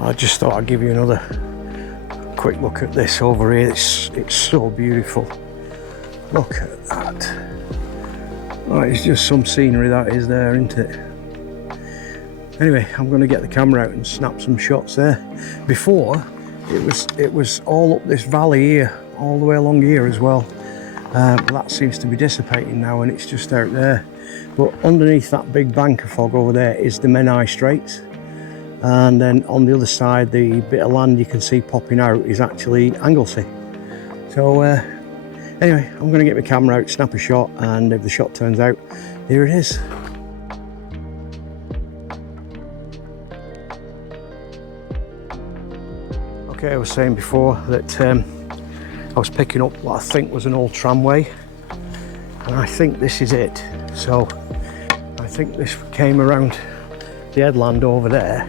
I just thought I'd give you another quick look at this over here. It's so beautiful. Look at that. Oh, it's just some scenery that is there, isn't it? Anyway, I'm going to get the camera out and snap some shots there. Before, it was all up this valley here, all the way along here as well. But that seems to be dissipating now and it's just out there. But underneath that big bank of fog over there is the Menai Straits. And then on the other side, the bit of land you can see popping out is actually Anglesey. So anyway, I'm going to get my camera out, snap a shot, and if the shot turns out, here it is. Okay, I was saying before that I was picking up what I think was an old tramway, and I think this is it. So I think this came around the headland over there,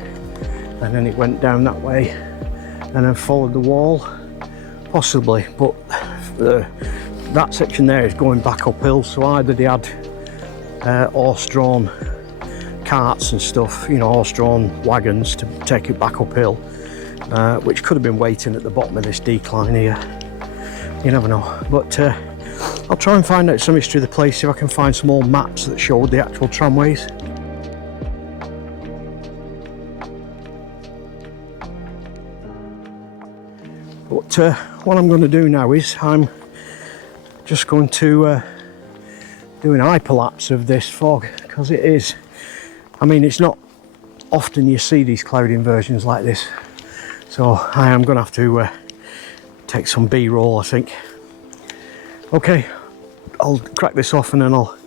and then it went down that way and then followed the wall, possibly, but that section there is going back uphill, so either they had horse-drawn carts and stuff, you know, horse-drawn wagons to take it back uphill, which could have been waiting at the bottom of this decline here. You never know. But I'll try and find out some history of the place, see if I can find some old maps that showed the actual tramways. But what I'm going to do now is I'm just going to do an hyperlapse of this fog, because it is, I mean, it's not often you see these cloud inversions like this, so I am going to have to take some B-roll, I think. Okay, I'll crack this off and then I'll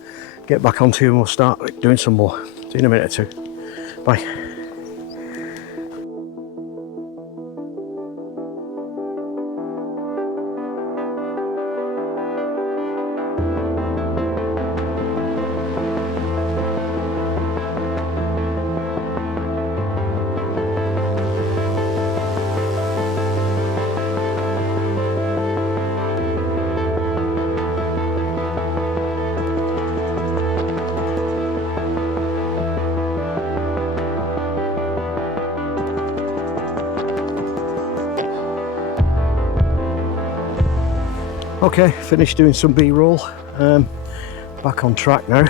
get back onto you and we'll start doing some more. See you in a minute or two. Bye. Okay, finished doing some B-roll, back on track now.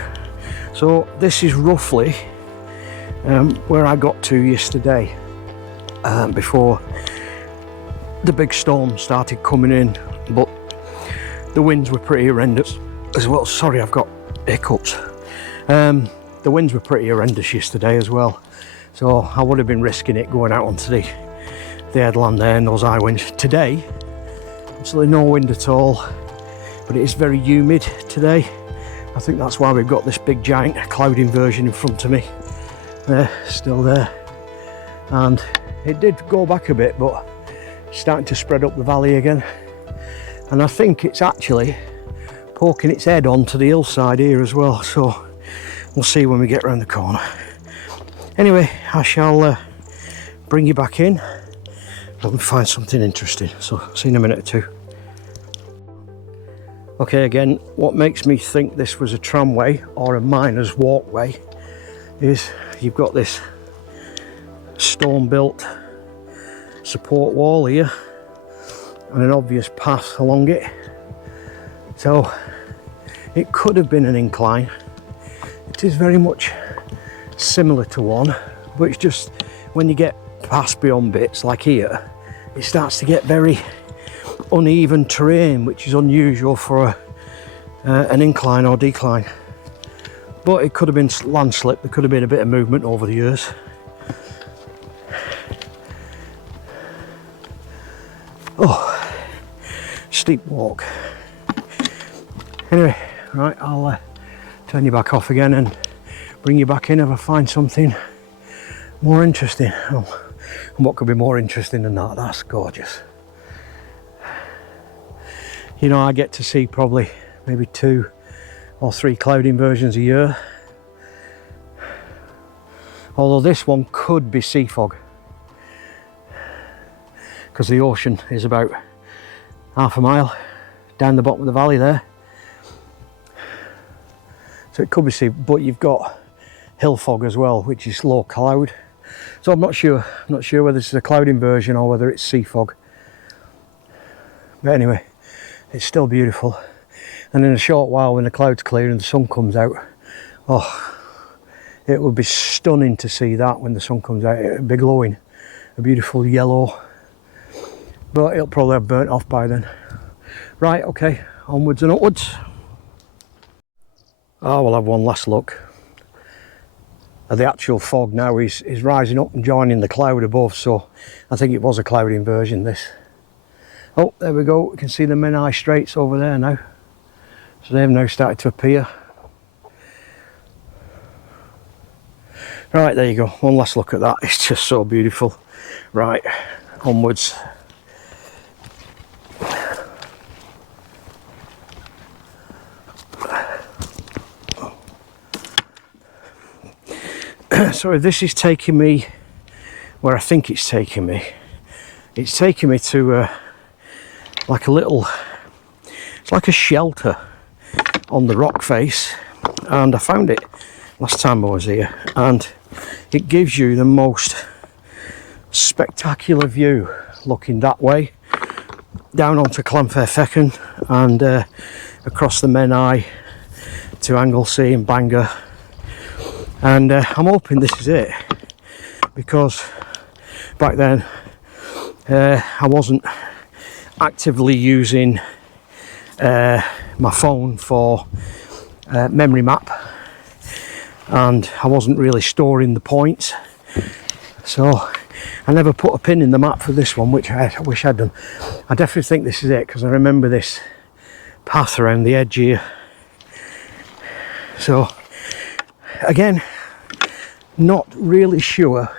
So this is roughly where I got to yesterday, before the big storm started coming in, but the winds were pretty horrendous as well. Sorry, I've got hiccups. The winds were pretty horrendous yesterday as well, so I would have been risking it going out onto the headland there in those high winds. Today, absolutely no wind at all, but it is very humid today. I think that's why we've got this big giant cloud inversion in front of me. There, still there. And it did go back a bit, but it's starting to spread up the valley again. And I think it's actually poking its head onto the hillside here as well, so we'll see when we get round the corner. Anyway, I shall bring you back in and find something interesting, so see you in a minute or two. Okay, again, what makes me think this was a tramway or a miner's walkway is you've got this stone built support wall here and an obvious path along it, so it could have been an incline. It is very much similar to one, but it's just when you get past beyond bits like here, it starts to get very uneven terrain, which is unusual for an incline or decline. But it could have been landslip, there could have been a bit of movement over the years. Oh, steep walk. Anyway, right, I'll turn you back off again and bring you back in if I find something more interesting. Oh, and what could be more interesting than that? That's gorgeous. You know, I get to see probably maybe 2 or 3 cloud inversions a year. Although this one could be sea fog, because the ocean is about half a mile down the bottom of the valley there. So it could be sea, but you've got hill fog as well, which is low cloud. So I'm not sure whether this is a cloud inversion or whether it's sea fog. But anyway, it's still beautiful. And in a short while, when the clouds clear and the sun comes out, oh, it would be stunning to see that when the sun comes out. It would be glowing, a beautiful yellow. But it'll probably have burnt off by then. Right, okay, onwards and upwards. Oh, we'll have one last look. The actual fog now is rising up and joining the cloud above, so I think it was a cloud inversion, this. Oh, there we go, we can see the Menai Straits over there now. So they've now started to appear. Right, there you go, one last look at that. It's just so beautiful. Right, onwards. So if this is taking me where I think it's taking me to like a little, it's like a shelter on the rock face, and I found it last time I was here, and it gives you the most spectacular view looking that way down onto Llanfairfechan and across the Menai to Anglesey and Bangor. And I'm hoping this is it, because back then I wasn't actively using my phone for memory map, and I wasn't really storing the points, so I never put a pin in the map for this one, which I wish I'd done. I definitely think this is it, because I remember this path around the edge here. So again, not really sure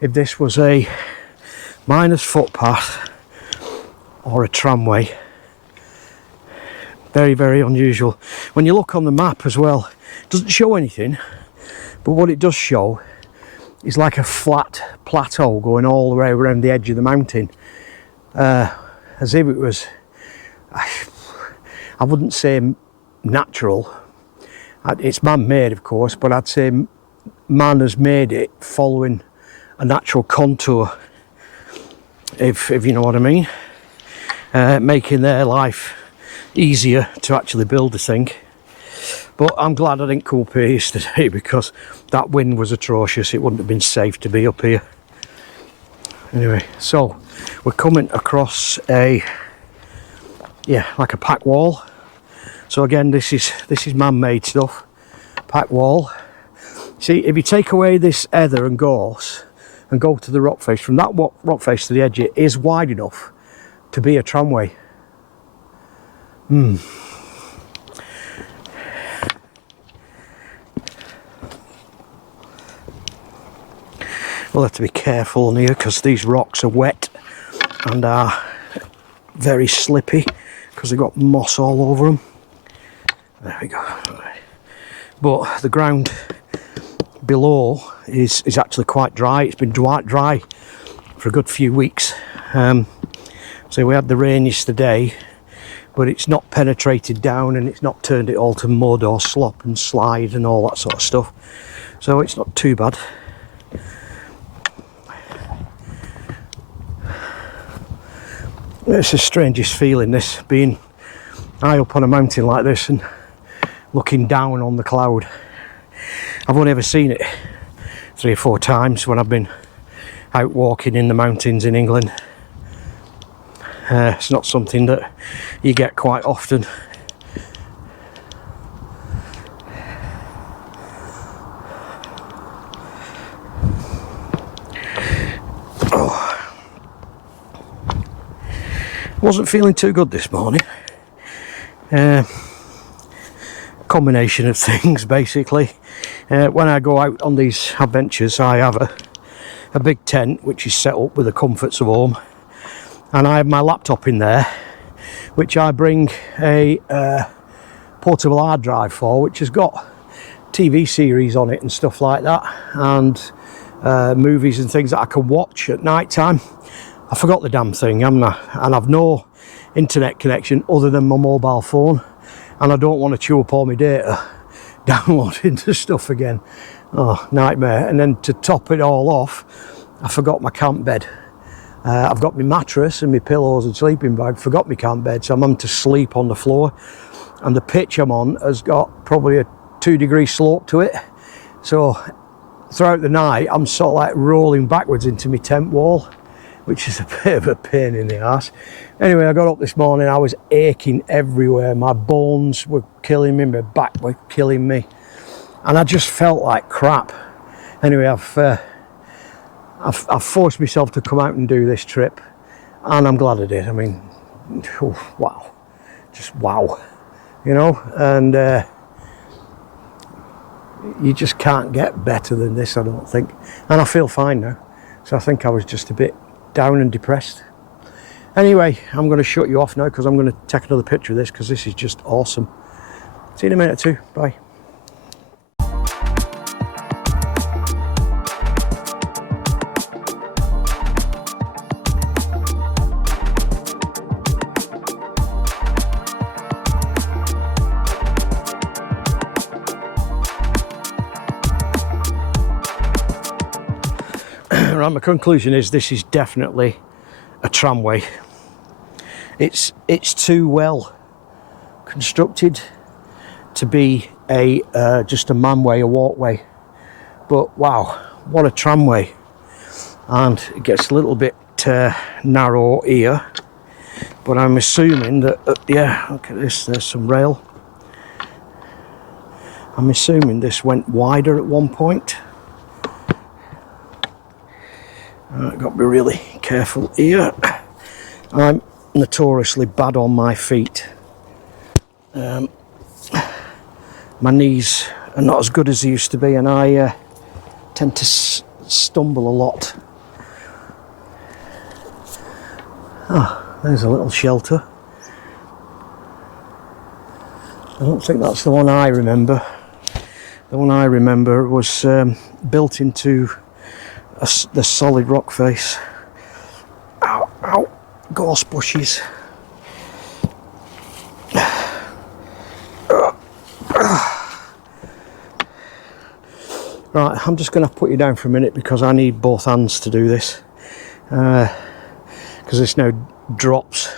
if this was a miner's footpath or a tramway. Very, very unusual. When you look on the map as well, it doesn't show anything, but what it does show is like a flat plateau going all the way around the edge of the mountain, as if it was, I wouldn't say natural. It's man-made, of course, but I'd say man has made it following a natural contour, if you know what I mean, making their life easier to actually build the thing. But I'm glad I didn't come up here yesterday, because that wind was atrocious. It wouldn't have been safe to be up here. Anyway, so we're coming across like a pack wall. So again, this is man-made stuff, pack wall. See, if you take away this heather and gorse and go to the rock face, from that rock face to the edge, it is wide enough to be a tramway. We'll have to be careful on here, because these rocks are wet and are very slippy, because they've got moss all over them. There we go. But the ground below is actually quite dry. It's been dry for a good few weeks. So we had the rain yesterday, but it's not penetrated down, and it's not turned it all to mud or slop and slide and all that sort of stuff. So it's not too bad. It's the strangest feeling, this, being high up on a mountain like this and looking down on the cloud. I've only ever seen it 3 or 4 times when I've been out walking in the mountains in England. It's not something that you get quite often. Wasn't feeling too good this morning. Combination of things basically. When I go out on these adventures, I have a big tent which is set up with the comforts of home, and I have my laptop in there, which I bring a portable hard drive for, which has got TV series on it and stuff like that, and movies and things that I can watch at night time. I forgot the damn thing, haven't I? And I've no internet connection other than my mobile phone, and I don't want to chew up all my data downloading the stuff again. Oh, nightmare. And then to top it all off, I forgot my camp bed. I've got my mattress and my pillows and sleeping bag, forgot my camp bed, so I'm having to sleep on the floor, and the pitch I'm on has got probably a 2-degree slope to it, so throughout the night I'm sort of like rolling backwards into my tent wall, which is a bit of a pain in the ass. Anyway, I got up this morning, I was aching everywhere, my bones were killing me, my back was killing me, and I just felt like crap. Anyway, I've forced myself to come out and do this trip, and I'm glad I did. I mean, wow, just wow, you know, and you just can't get better than this, I don't think. And I feel fine now, so I think I was just a bit down and depressed. Anyway, I'm going to shut you off now because I'm going to take another picture of this because this is just awesome. See you in a minute or two. Bye. Right, my conclusion is this is definitely a tramway. It's too well constructed to be a just a manway, a walkway. But wow, what a tramway! And it gets a little bit narrow here. But I'm assuming that yeah, look at this. There's some rail. I'm assuming this went wider at one point. I've got to be really careful here. I'm notoriously bad on my feet. My knees are not as good as they used to be, and I tend to stumble a lot. Ah, there's a little shelter. I don't think that's the one I remember. The one I remember was built into the solid rock face. Ow, ow, gorse bushes. Right, I'm just going to put you down for a minute because I need both hands to do this, because this now drops,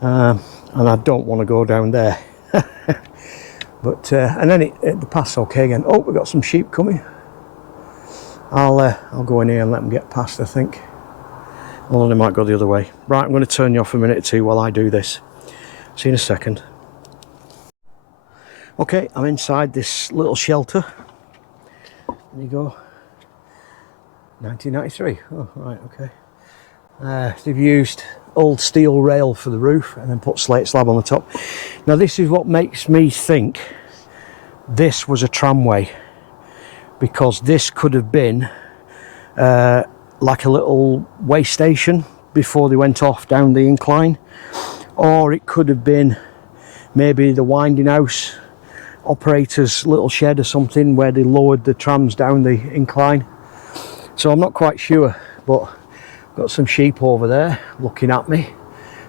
and I don't want to go down there. But and then the path's okay again. Oh, we've got some sheep coming. I'll go in here and let them get past, I think. Although they might go the other way. Right, I'm going to turn you off a minute or two while I do this. See you in a second. Okay, I'm inside this little shelter. There you go. 1993. Oh, right, okay. They've used old steel rail for the roof and then put slate slab on the top. Now this is what makes me think this was a tramway, because this could have been like a little way station before they went off down the incline, or it could have been maybe the winding house operator's little shed or something where they lowered the trams down the incline. So I'm not quite sure, but I've got some sheep over there looking at me.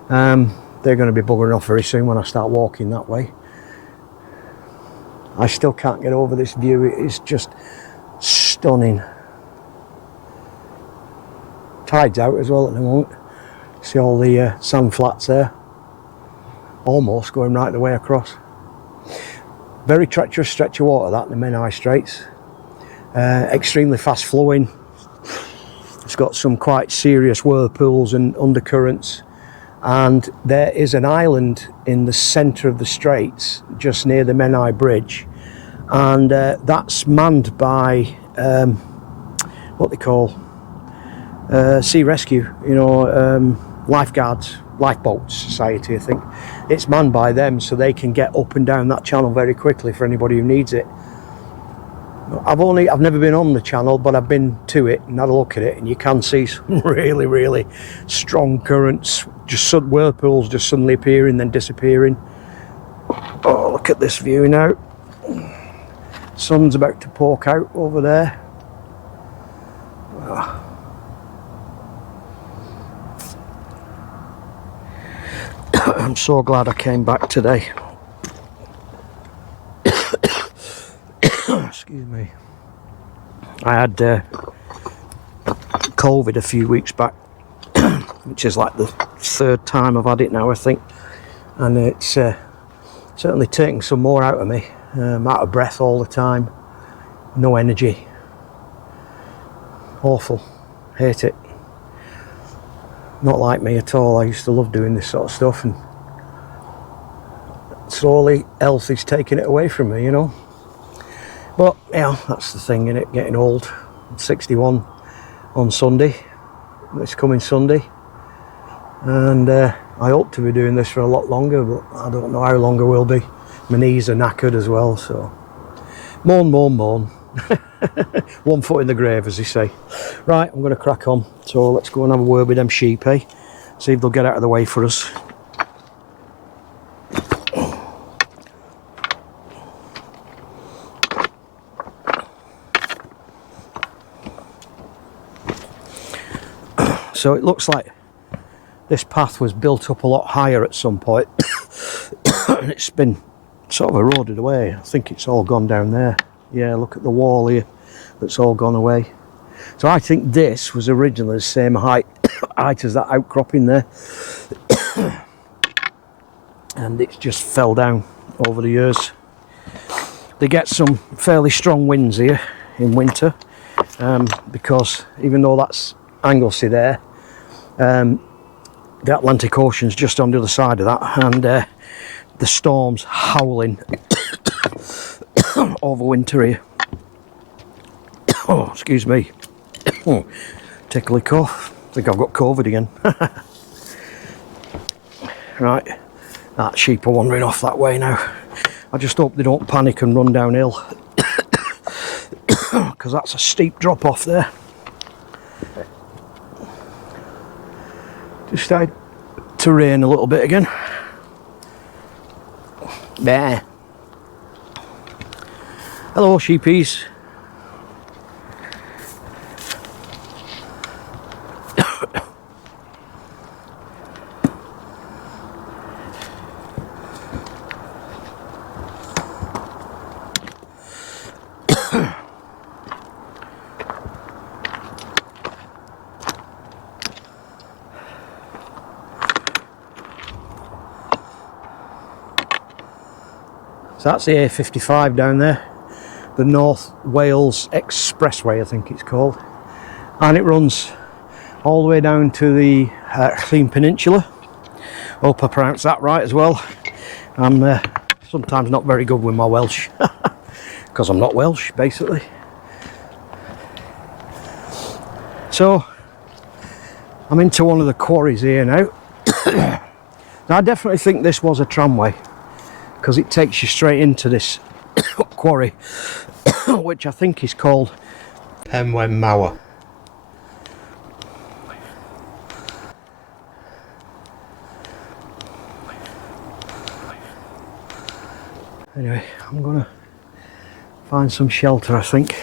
They're going to be buggering off very soon when I start walking that way. I still can't get over this view. It is just stunning. Tide's out as well at the moment. See all the sand flats there, almost going right the way across. Very treacherous stretch of water, that, the Menai Straits. Extremely fast flowing. It's got some quite serious whirlpools and undercurrents, and there is an island in the centre of the straits just near the Menai Bridge, and that's manned by what they call sea rescue, you know, lifeboat society, I think. It's manned by them, so they can get up and down that channel very quickly for anybody who needs it. I've never been on the channel, but I've been to it and had a look at it, and you can see some really, really strong currents, just whirlpools just suddenly appearing, then disappearing. Oh, look at this view now. Sun's about to poke out over there. Oh. I'm so glad I came back today. Excuse me. I had COVID a few weeks back, which is like the third time I've had it now, I think, and it's certainly taking some more out of me. I'm out of breath all the time, no energy. Awful. Hate it. Not like me at all. I used to love doing this sort of stuff, and slowly health is taking it away from me, you know. But yeah, that's the thing, innit? Getting old. I'm 61 on Sunday, this coming Sunday, and I hope to be doing this for a lot longer, but I don't know how long I will be. My knees are knackered as well, so moan, moan, moan. One foot in the grave, as they say. Right, I'm going to crack on, so let's go and have a word with them sheep, eh? See if they'll get out of the way for us. So it looks like this path was built up a lot higher at some point. And it's been sort of eroded away. I think it's all gone down there. Yeah, look at the wall here, that's all gone away. So I think this was originally the same height as that outcropping there. And it's just fell down over the years. They get some fairly strong winds here in winter, because even though that's Anglesey there, the Atlantic Ocean's just on the other side of that, and the storms howling over winter here. Oh, excuse me. Tickly cough. I think I've got COVID again. Right, that sheep are wandering off that way now. I just hope they don't panic and run downhill, because that's a steep drop off there. Just started to rain a little bit again. There. Hello, sheepies. So that's the A55 down there, the North Wales Expressway, I think it's called, and it runs all the way down to the Llyn Peninsula. Hope I pronounced that right as well. I'm sometimes not very good with my Welsh, because I'm not Welsh, basically. So I'm into one of the quarries here now. Now I definitely think this was a tramway, because it takes you straight into this quarry, which I think is called Penmaenmawr. Anyway, I'm gonna find some shelter, I think.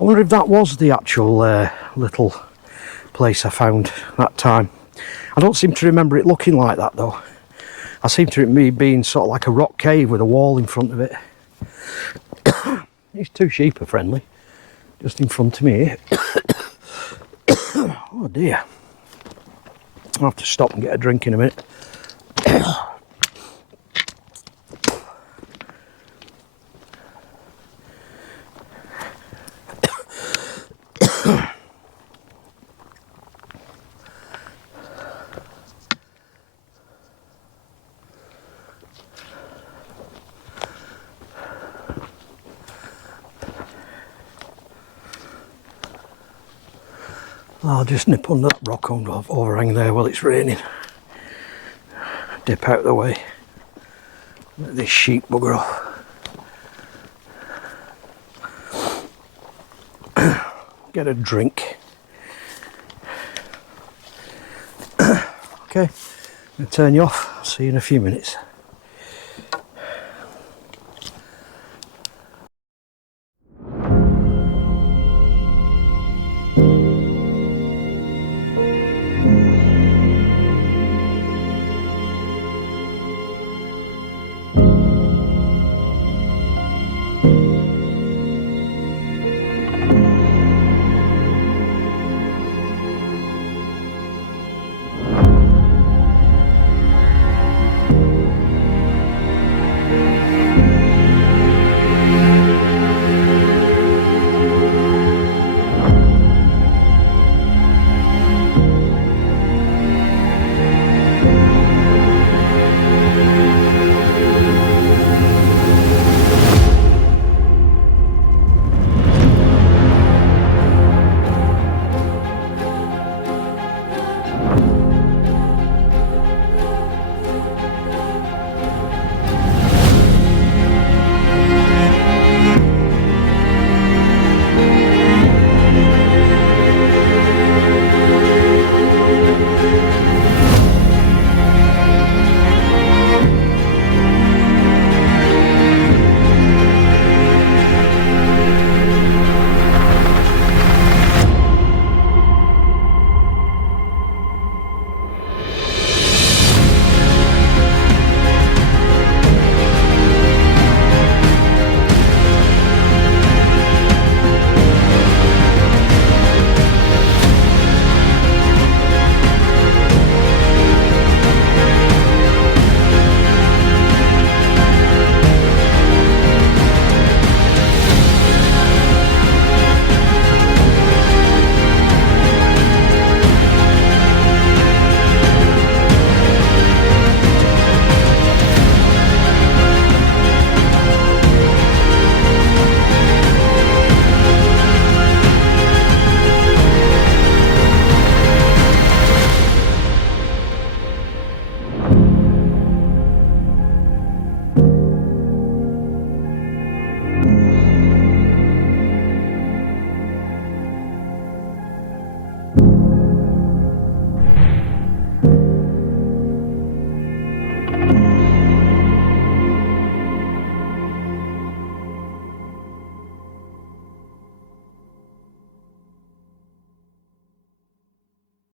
I wonder if that was the actual little place I found that time. I don't seem to remember it looking like that though. I seem to remember it being sort of like a rock cave with a wall in front of it. These two sheep are friendly, just in front of me here. Oh dear. I'll have to stop and get a drink in a minute. I'll just nip under that rock overhang there while it's raining. Dip out of the way. Let this sheep bugger off. Get a drink. Okay, I'm going to turn you off. See you in a few minutes.